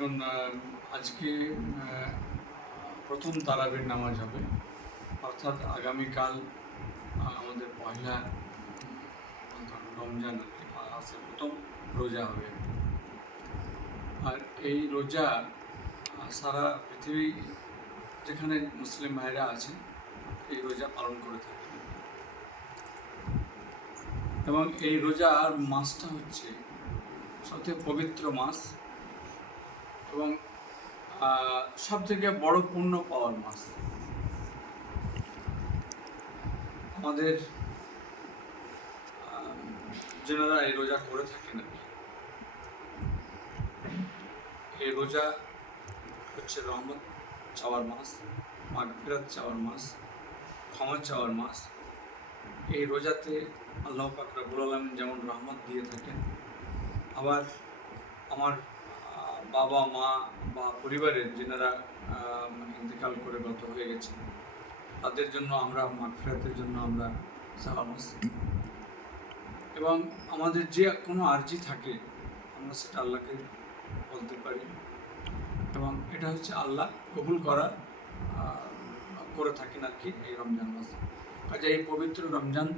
এখন আজকে প্রথম তারাবির নামাজ হবে, অর্থাৎ আগামীকাল আমাদের পয়লা রমজান আসে, প্রথম রোজা হবে। আর এই রোজা সারা পৃথিবী যেখানে মুসলিম ভাইরা আছে এই রোজা পালন করে থাকে। এবং এই রোজার মাসটা হচ্ছে সবথেকে পবিত্র মাস এবং সব থেকে বড় পুণ্য পাওয়ার মাস। আমাদের যারা এই রোজা করে থাকেন আর কি, এই রোজা হচ্ছে রহমত চাওয়ার মাস, মাগফিরাত চাওয়ার মাস, ক্ষমা চাওয়ার মাস। এই রোজাতে আল্লাহ পাক রব্বুল আলামিন যেমন রহমত দিয়ে থাকেন, আবার আমার বাবা মা বা পরিবারের যেনারা ইন্তেকাল করে গত হয়ে গেছে তাদের জন্য আমরা মাগফিরাতের জন্য আমরা চাওয়া মাস। এবং আমাদের যে কোনো আর্জি থাকে আমরা সেটা আল্লাহকে বলতে পারি, এবং এটা হচ্ছে আল্লাহ কবুল করে থাকেন আর কি এই রমজান মাসে। কাজে এই পবিত্র রমজান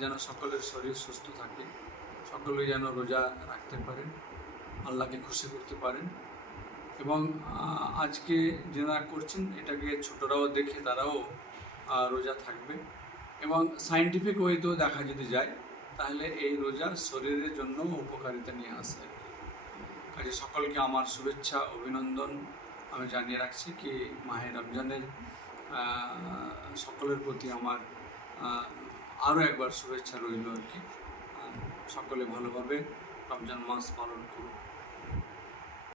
যেন সকলের শরীর সুস্থ থাকে, সকলেই যেন রোজা রাখতে পারেন, আল্লাহকে খুশি করতে পারেন। এবং আজকে যারা করছেন এটাকে ছোটরাও দেখে তারাও রোজা থাকবে। এবং সায়েন্টিফিক ওয়েতেও দেখা যদি যায় তাহলে এই রোজা শরীরের জন্য উপকারিতা নিয়ে আসে। কাজে সকলকে আমার শুভেচ্ছা অভিনন্দন আমি জানিয়ে রাখছি কি মাহে রমজানের সকলের প্রতি আমার আরও একবার শুভেচ্ছা রইল আর কি। সকলে ভালোভাবে রমজান মাস পালন করুন।